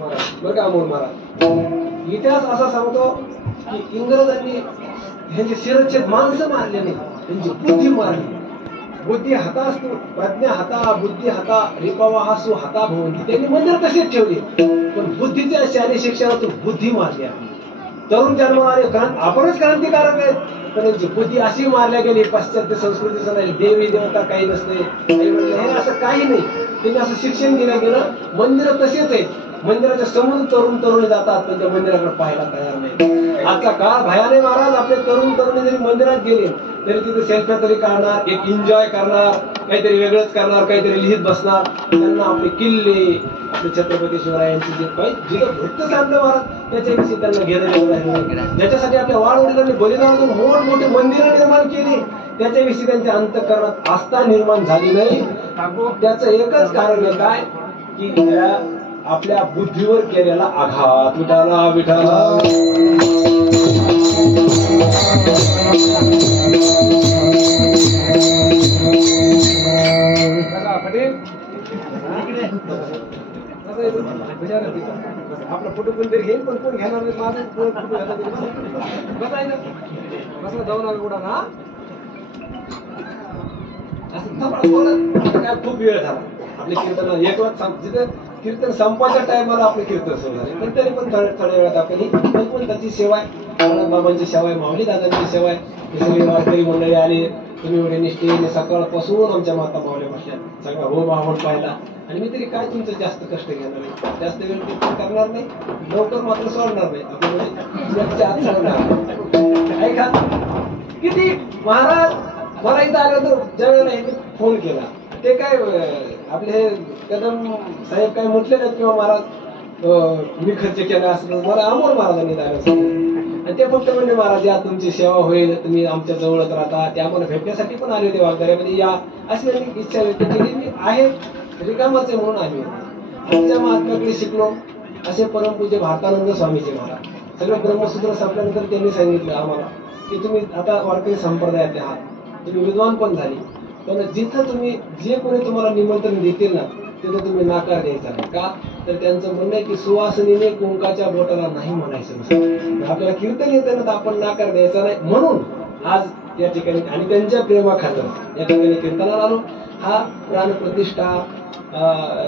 बरं का अमोल महाराज, इतिहास असा सांगतो की इंग्रजांनी ह्यांचे शिरच्छेद माणसं मारले नाही, त्यांची बुद्धी मारली. बुद्धी हाता असतो, प्रज्ञा हाता, बुद्धी हाता, रिपावा हासू हाता भवंती. त्यांनी मंदिर तसेच ठेवले, पण बुद्धीच्या शालेय शिक्षणातून बुद्धी मारली आहे. तरुण जन्माला आले, आपणच क्रांतिकारक आहेत, पण त्यांची बुद्धी अशी मारल्या गेली. पाश्चात्य संस्कृतीचं नाही, देवी देवता काही नसते, हे असं काही नाही. त्यांनी असं शिक्षण दिलं गेलं. मंदिर तसेच आहे, मंदिराच्या समोर तरुण तरुणी जातात, पण त्या मंदिराकडे पाहायला तयार नाही. आजचा काळ भयाने महाराज. आपले तरुण तरुणी जरी मंदिरात गेले तरी तिथे सेल्फ्या तरी काढणार, एक एन्जॉय करणार, काहीतरी वेगळंच करणार, काहीतरी लिहित बसणार. त्यांना आपले किल्ले, आपले छत्रपती शिवरायांची जे काही जिथं भक्त सांगलं महाराज, त्याच्याविषयी त्यांना घेणं. ज्याच्यासाठी आपल्या वाडवडिलांनी बलिदान देऊन मोठमोठे मंदिरं निर्माण केली, त्याच्याविषयी त्यांच्या अंतःकरणात आस्था निर्माण झाली नाही. त्याचं एकच कारण आहे काय, की आपल्या बुद्धीवर केलेला आघात. विठाला विठाला. आपला फोटो कोणतरी घेईल, पण कोण घेणार नाही. माझा फोटो बसायचं, बसला जाऊ नका कुठं ना. असं काय खूप वेळ झाला. आपले कीर्तन एक वाज जिथं कीर्तन संपाच्या टायमाला आपले कीर्तन सुरू झाले, पण तरी पण थोड्या वेळात आपली भगवंताची सेवा आहे, बाबांची सेवा आहे, माऊली दादांची सेवा आहे. हे सगळे वारकरी मंडळी आले, तुम्ही एवढे निष्ठेने सकाळपासून आमच्या माता माऊल्या बसल्या, सगळा हो माहोल पाहिला. आणि मी तरी काय तुमचं जास्त कष्ट घेणार नाही, जास्त वेळ कीर्तन करणार नाही, लवकर मात्र सोडणार नाही. आपल्यामध्ये आत सोडणार ऐका किती महाराज. मला इथं आलं तर ज्या वेळेला फोन केला, ते काय आपले हे कदम साहेब काय म्हटले नाहीत किंवा महाराज मी खर्च केला असं. मला अमोल महाराजांनी सांगितलं, आणि ते फक्त म्हणजे महाराज या तुमची सेवा होईल, तुम्ही आमच्या जवळच राहता, ते आम्हाला भेटण्यासाठी पण आले होते वागदऱ्यामध्ये या, अशी त्यांनी इच्छा व्यक्त केली. मी आहे रिकामाच आहे म्हणून आम्ही आमच्या महात्म्याकडे शिकलो. असे परमपूज्य भारतानंद स्वामीचे महाराज सगळे ब्रह्मसूत्र संपल्यानंतर त्यांनी सांगितलं आम्हाला की तुम्ही आता वारकरी संप्रदायातले आहात, तुम्ही विद्वान पण झाले, पण जिथं तुम्ही जे कोणी तुम्हाला निमंत्रण देतील ना, तिथं तुम्ही नाकार द्यायचा नाही. का तर त्यांचं म्हणणं आहे की सुवासनीने कुंकाच्या बोटाला नाही म्हणायचं नसतं. आपल्याला कीर्तन येतं ना, तर आपण नाकार द्यायचा नाही. म्हणून आज या ठिकाणी आणि त्यांच्या प्रेमाखातर या ठिकाणी कीर्तनाला आलो. हा प्राणप्रतिष्ठा,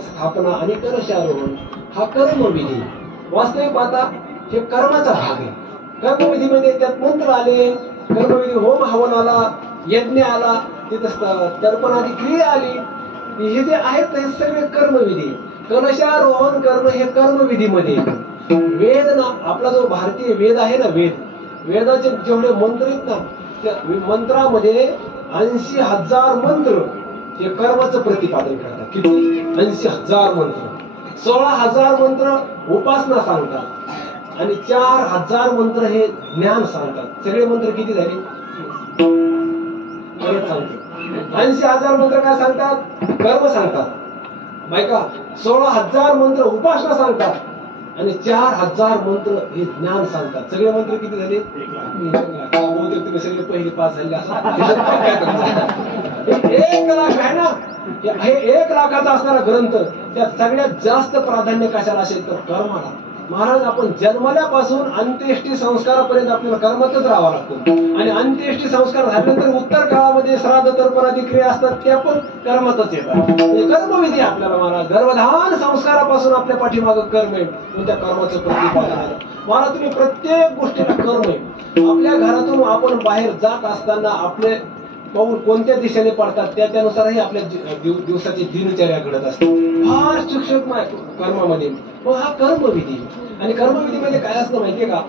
स्थापना आणि कलशारोहण हा कर्मविधी. वास्तविक पाहता हे कर्माचा भाग आहे. कर्मविधीमध्ये त्यात मंत्र आले, कर्मविधी होम हवन आला, यज्ञ आला, तिथं तर्पणादी क्रिया आली. हे जे आहेत हे सगळे कर्मविधी. कलशारोहण करणं हे कर्मविधीमध्ये. वेद ना, आपला जो भारतीय वेद आहे ना, वेदाचे जेवढे मंत्र आहेत ना, त्या मंत्रामध्ये 80,000 मंत्र हे कर्माचं प्रतिपादन करतात. किती? 80,000 मंत्र. 16,000 मंत्र उपासना सांगतात आणि 4,000 मंत्र हे ज्ञान सांगतात. सगळे मंत्र किती झाले? परत सांगतो. 80,000 मंत्र काय सांगतात? कर्म सांगतात. बायका 16,000 मंत्र उपासना सांगतात आणि 4,000 मंत्र हे ज्ञान सांगतात. सगळे मंत्र किती झाले? 1,00,000. बहुतेक तुम्ही सगळे पहिले पास झाले असं 1,00,000 आहे ना. हे 1,00,000चा असणारा ग्रंथ, त्यात सगळ्यात जास्त प्राधान्य कशाला असेल तर कर्माला. महाराज आपण जन्मल्यापासून अंत्येष्टी संस्कारापर्यंत आपल्याला कर्मातच राहावं लागतं, आणि अंत्येष्टी संस्कार झाल्यानंतर उत्तर काळामध्ये श्राद्ध तर्पणादी क्रिया असतात, त्या पण कर्मातच येतात. कर्मविधी आपल्याला महाराज गर्भधान संस्कारापासून आपल्या पाठीमागं कर्म आहे, त्या कर्माचं प्रतिपादन आहे. महाराज तुम्ही प्रत्येक गोष्टीला कर्म आहे. आपल्या घरातून आपण बाहेर जात असताना आपले पाऊल कोणत्या दिशेने पडतात त्यानुसारही आपल्या दिवसाची दिनचर्या घडत असते. फार सूक्ष्म कर्मामध्ये हा कर्मविधी. आणि कर्मविधीमध्ये काय असतं माहितीये का?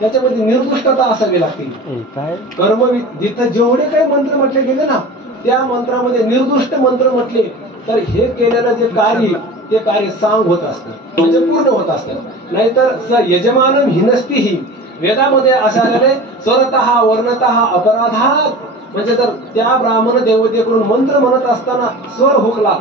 त्याच्यामध्ये निर्दुष्टता असावी लागते. कर्मविधी जिथं जेवढे काही मंत्र म्हटले गेले ना, त्या मंत्रामध्ये निर्दुष्ट मंत्र म्हटले तर हे केलेलं जे कार्य ते कार्य सांग होत असतं, म्हणजे पूर्ण होत असतं. नाहीतर स यजमानम हिनस्तीही वेदामध्ये असं आलेले स्वरतः वर्णतः अपराधात. म्हणजे जर त्या ब्राह्मण देवतेकडून मंत्र म्हणत असताना स्वर हुकला,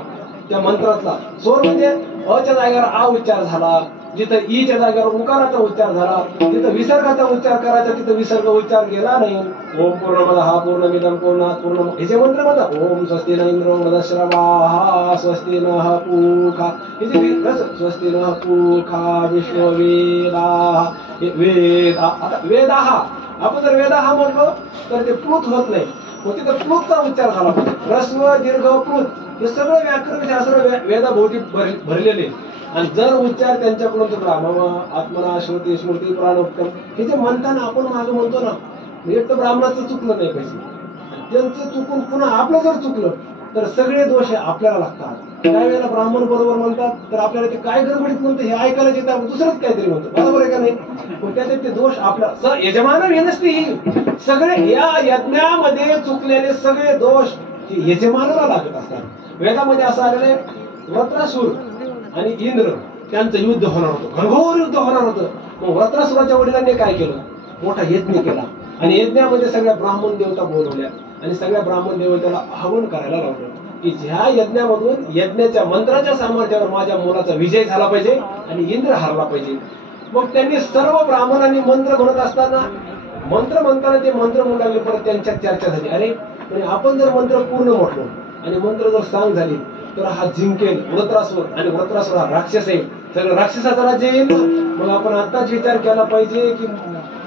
त्या मंत्रातला स्वर म्हणजे अच्या जागेवर आ उच्चार झाला, जिथं ईच्या जागेवर उकाराचा उच्चार झाला, जिथं विसर्गाचा उच्चार करायचा तिथं विसर्ग उच्चार गेला नाही. ओम पूर्णमदः पूर्णमिदं पूर्णात् पूर्णम हे जे मंत्र म्हणतात, ओम स्वस्ति न इंद्रो वृधश्रवाः स्वस्ति नः पूषा, हे जे स्वस्ति नः पूषा विश्ववेदाः, वेदा. आता वेदाः आपण जर वेदाः म्हटलो तर ते प्लुत होत नाही, मग तिथं प्लुतचा उच्चार झाला पाहिजे. ह्रस्व दीर्घ प्लुत हे सगळं व्याकरण शास्त्र वेदाभोवती भरलेले. आणि जर उच्चार त्यांच्याकडून चुकला, मग आत्मना श्रुती स्मृती प्राणोत्तम हे जे म्हणताना आपण मागं म्हणतो ना, एक तर ब्राह्मणाचं चुकलं नाही पाहिजे, त्यांचं चुकून पुन्हा आपलं जर चुकलं तर सगळे दोष आपल्याला लागतात. काही वेळेला ब्राह्मण बरोबर म्हणतात तर आपल्याला ते काय गडबडीत म्हणतं हे ऐकायला येतं, आपण दुसरंच काहीतरी म्हणतो, बरोबर आहे का नाही. पण त्याच्यात ते दोष आपल्या यजमान हे नसते. सगळे या यज्ञामध्ये चुकलेले सगळे दोष हे यजमानाला लागत असतात. वेदामध्ये असं आलेलं आहे, वृत्रासुर आणि इंद्र त्यांचं युद्ध होणार होतं, घनघोर युद्ध होणार होतं. मग वृत्रासुराच्या वडिलांनी काय केलं, मोठा यज्ञ केला आणि यज्ञामध्ये सगळ्या ब्राह्मण देवता बोलवल्या आणि सगळ्या ब्राह्मण देवतेला हवन करायला लावलं की ह्या यज्ञामधून यज्ञाच्या मंत्राच्या सामर्थ्यावर माझ्या मुलाचा विजय झाला पाहिजे आणि इंद्र हारला पाहिजे. मग त्यांनी सर्व ब्राह्मणांनी मंत्र म्हणत असताना मंत्र म्हणताना ते मंत्र म्हणू लागले. परत त्यांच्यात चर्चा झाली, अरे म्हणजे आपण जर मंत्र पूर्ण म्हटलो आणि मंत्र जर सांग झाली तर हा जिंकेल वृत्रासुर, आणि वृत्रासुर हा राक्षस आहे, सगळं राक्षसाचा राज्य येईल ना. मग आपण आताच विचार केला पाहिजे की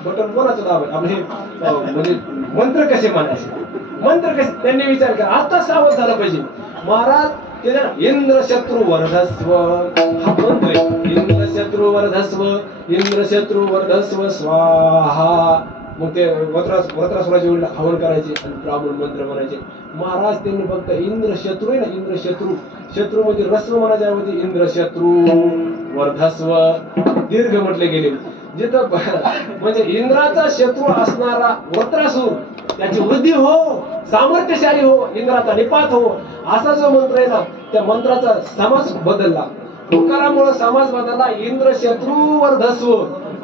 बटन कोणाचं दाबायचं, आपण हे म्हणजे मंत्र कसे म्हणायचे, मंत्र कसे, त्यांनी विचार केला. आता सावध झालं पाहिजे. महाराज ते इंद्र शत्रू वर्धस्व हा मंत्र आहे, इंद्र शत्रू वर्धस्व, इंद्र शत्रू वर्धस्व स्वाहा. मग ते वृत्रासुराचे वडील हवन करायचे आणि ब्राह्मण मंत्र म्हणायचे. महाराज त्यांनी फक्त इंद्र शत्रू आहे ना, इंद्र शत्रू, शत्रू म्हणजे रस्व म्हणायच्या ऐवजी इंद्र शत्रू वर्धस्व दीर्घ म्हटले गेले. जिथं म्हणजे इंद्राचा शत्रू असणारा वृत्रासुर त्याची वृद्धी हो, सामर्थ्यशाली हो, इंद्राचा निपात हो, असा जो मंत्र आहे ना, त्या मंत्राचा समास बदलला. तुकारामुळे समास बदलला, इंद्र शत्रू वर्धस्व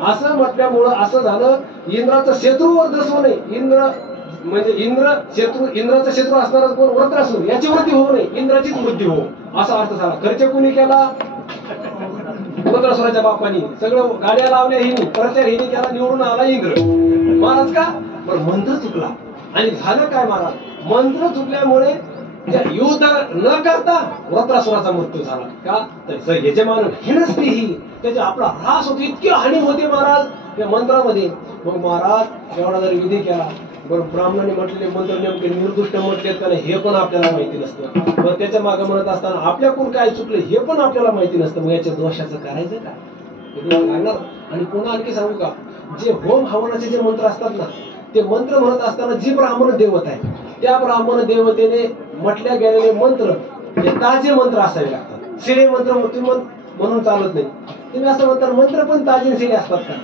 असं म्हटल्यामुळं असं झालं, इंद्राचा शत्रू वर्धस्व नाही, इंद्र म्हणजे इंद्र शत्रू, इंद्राचा शत्रू असणारा कोण वृत्रासुर याची वृद्धी होऊ नये, इंद्राचीच वृद्धी हो असा अर्थ झाला. खर्च कोणी केला, वृत्रासुराच्या बापानी. सगळं गाड्या लावल्या हिनी, प्रचार हिनी केला, निवडून आला इंद्र. महाराज का, पण मंत्र चुकला. आणि झालं काय महाराज, मंत्र चुकल्यामुळे युद्ध न करता वृत्रासुराचा मृत्यू झाला. का तर यजमान ही नसते ही, त्याचा आपला ह्रास होतो, इतकी हानी होते महाराज त्या मंत्रामध्ये. मग महाराज एवढा जर विधी केला, बरं ब्राह्मणाने म्हटलेले मंत्र नेमके निर्दुष्ट म्हटलेत का नाही हे पण आपल्याला माहिती नसतं. मग त्याच्या मागे म्हणत असताना आपल्याकडून काय चुकले हे पण आपल्याला माहिती नसतं. मग याच्या दोषाचं करायचं का, हे लागणार. आणि पुन्हा आणखी सांगू का, जे होम हवनाचे जे मंत्र असतात ना, ते मंत्र म्हणत असताना जी ब्राह्मण देवत आहे त्या ब्राह्मण देवतेने म्हटल्या गेलेले मंत्र हे ताजे मंत्र असावे लागतात. शिळे मंत्र म्हणून चालत नाही. तुम्ही असं म्हणता मंत्र पण ताजे शिळे असतात का,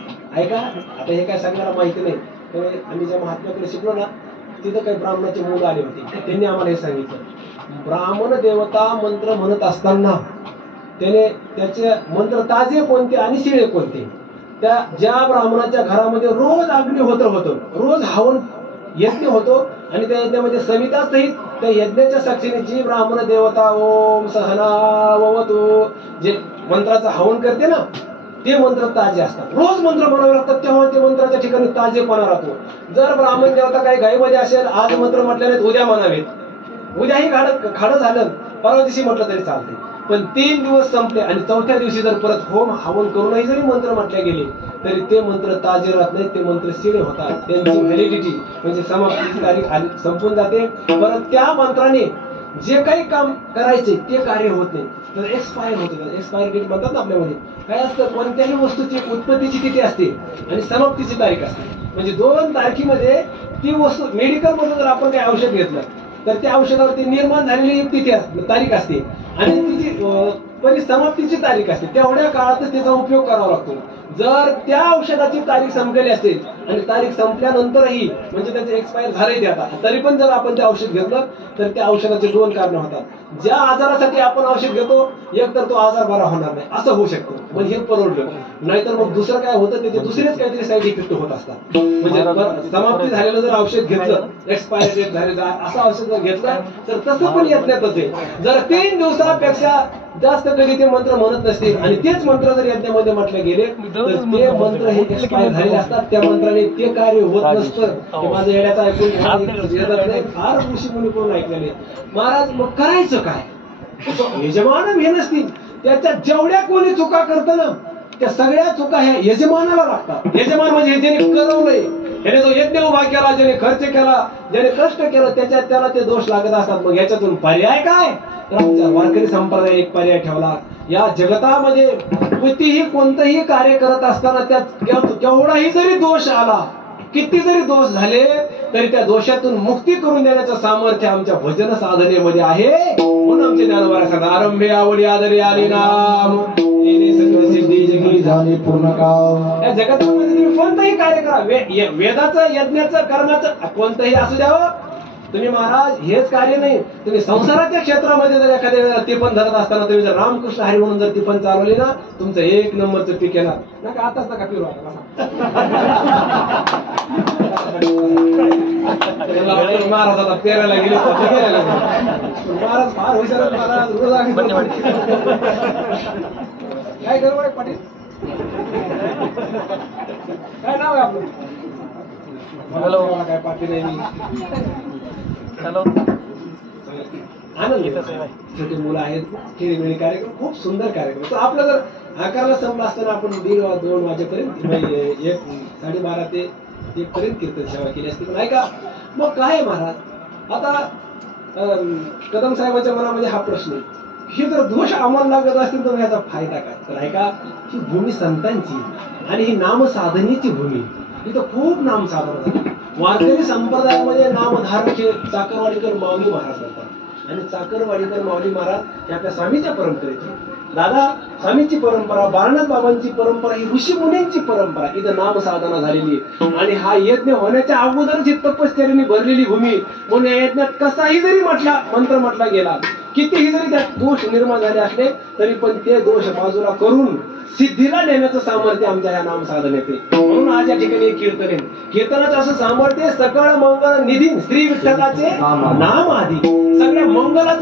ऐका. आता हे काय सांगण्याला माहिती नाही. आम्ही ज्या महात्म्याकडे शिकलो ना, तिथं काही ब्राह्मणाचे मुलं आले होते, त्यांनी आम्हाला हे सांगितलं, ब्राह्मण देवता मंत्र म्हणत असताना त्याने त्याचे मंत्र ताजे कोणते आणि शिळे कोणते, त्या ज्या ब्राह्मणाच्या घरामध्ये रोज अग्नी होतं, रोज हवन यज्ञ होतो आणि त्या यज्ञामध्ये सविता सहित त्या यज्ञाच्या साक्षीने जी ब्राह्मण देवता ओम सहनावतु जे मंत्राचं हवन करते ना, ते मंत्र ताजे असतात. रोज मंत्र म्हणावे लागतात, तेव्हा ते मंत्राच्या ठिकाणी ताजेपणा राहतो. जर ब्राह्मण देवता काही घाईमध्ये असेल, आज मंत्र म्हटले नाहीत उद्या म्हणावेत, उद्याही खाडं झालं, परवा दिवशी म्हटलं तरी चालते. पण 3 दिवस संपले आणि 4थ्या दिवशी जर परत होम हवन करूनही जरी मंत्र म्हटले गेले तरी ते मंत्र ताजे राहत नाही, ते मंत्र शिळे होतात. त्यांची व्हॅलिडिटी म्हणजे समाप्तीची तारीख संपून जाते. परत त्या मंत्राने जे काही काम करायचे ते कार्य होत नाही, तर एक्सपायर होते. एक्सपायर डेट म्हणतात ना आपल्यामध्ये. काय असतं, कोणत्याही वस्तूची उत्पत्तीची तिथी असते आणि समाप्तीची तारीख असते. म्हणजे 2 तारखेमध्ये ती वस्तू, मेडिकल मध्ये जर आपण काही औषध घेतलं तर त्या औषधावरती निर्माण झालेली तिथी तारीख असते आणि तिची परिसमाप्तीची तारीख असते. तेवढ्या काळातच त्याचा उपयोग करावा लागतो. जर त्या औषधाची तारीख संपलेली असेल आणि तारीख संपल्यानंतरही म्हणजे त्याचे एक्सपायर झाले ते आता तरी पण जर आपण ते औषध घेतलं तर त्या औषधाचे 2 कारणं होतात. ज्या आजारासाठी आपण औषध घेतो एक तर तो आजार बरा होणार नाही असं होऊ शकतो, म्हणजे हे परवडलं. नाहीतर मग दुसरं काय होतं, त्याचे दुसरेच काहीतरी साईड इफेक्ट होत असतात. म्हणजे समाप्ती झालेलं जर औषध घेतलं, एक्सपायर डेट झालेलं असं औषध जर घेतलं तर तसं पण येत नाही. तसे जर 3 दिवसापेक्षा जास्त कधी ते मंत्र म्हणत नसतील आणि तेच मंत्र जर यज्ञामध्ये म्हटले गेले तर ते मंत्र हे एक्सपायर झालेले असतात. त्या मंत्राने ते कार्य होत नसतं. ते माझं येण्याचं ऐकून फार ऋषी मुनी कोण ऐकलेले. महाराज मग करायचं काय? यजमान हे नसतील त्याच्या जेवढ्या कोणी चुका करतं ना त्या सगळ्या चुका ह्या यजमानाला लागतात. यजमान म्हणजे ज्याने करवलंय, ज्याने जो यज्ञ उभा केला, ज्याने खर्च केला, ज्याने कष्ट केलं त्याच्यात त्याला ते दोष लागत असतात. मग याच्यातून पर्याय काय? तर आमच्या वारकरी संप्रदायाने एक पर्याय ठेवला. या जगतामध्ये कितीही कोणतंही कार्य करत असताना त्यात केवढाही जरी दोष आला, किती जरी दोष झाले तरी त्या दोषातून मुक्ती करून देण्याचं सामर्थ्य आमच्या भजन साधनेमध्ये आहे. म्हणून आमचे ज्ञानोबा सांगा आरंभे आवडी आदरी आले नाम सगळं सिद्धी जगी झाली पूर्ण काम. या जगतामध्ये तुम्ही कोणतंही कार्य करा, वेदाचं, यज्ञाचं, कर्माचं कोणतंही असू द्यावं. तुम्ही महाराज हेच कार्य नाही, तुम्ही संसाराच्या क्षेत्रामध्ये जर एखाद्या वेळेला टिपण धरत असताना तुम्ही जर रामकृष्ण हरी म्हणून जर टिपण चालवली ना तुमचं 1 नंबरचं पीक येणार. नका आताच नका फिरू महाराज आता पेरायला गेले महाराज फार हुशार महाराज रोज काय करू पाटील काय नाव आहे आपलं? हॅलो काय पाटील आहे मी. हॅलो आनंद छोटे मुलं आहेत. खेळीमेळी कार्यक्रम खूप सुंदर कार्यक्रम. तर आपलं जर आकारला संपला असताना आपण 1:30-2 वाजेपर्यंत 12:30 ते 1 पर्यंत कीर्तन सेवा केली असती. पण ऐका मग काय महाराज आता कदम साहेबांच्या मनामध्ये हा प्रश्न आहे, हे जर दोष आम्हाला लागत असतील तर याचा फायदा काय? तर ऐका ही भूमी संतांची आणि ही नामसाधनेची भूमी. इथं खूप नाम साधन झालं. वारकरी संप्रदायामध्ये नामधारक हे चाकरवाडीकर माऊली महाराज करतात आणि चाकरवाडीकर माऊली महाराज हे आपल्या स्वामीच्या परंपरेची. दादा स्वामीची परंपरा, बाळनाथ बाबांची परंपरा, ही ऋषी मुनींची परंपरा. इथं नाम साधना झालेली आणि हा यज्ञ होण्याच्या अगोदरच ही तपश्चर्याने भरलेली भूमी. म्हणून या यज्ञात कसाही जरी मंत्र म्हटला गेला, कितीही जरी त्यात दोष निर्माण झाले असले तरी पण ते दोष बाजूला करून सिद्धीला नेण्याचं सामर्थ्य आमच्या या नाम साधनेत आहे. म्हणून आज या ठिकाणी कीर्तन आहे. कीर्तनाचं असं सामर्थ्य सकळ मंगल निधी श्री विठ्ठलाचे नाम आधी सगळ्या मंगलाचं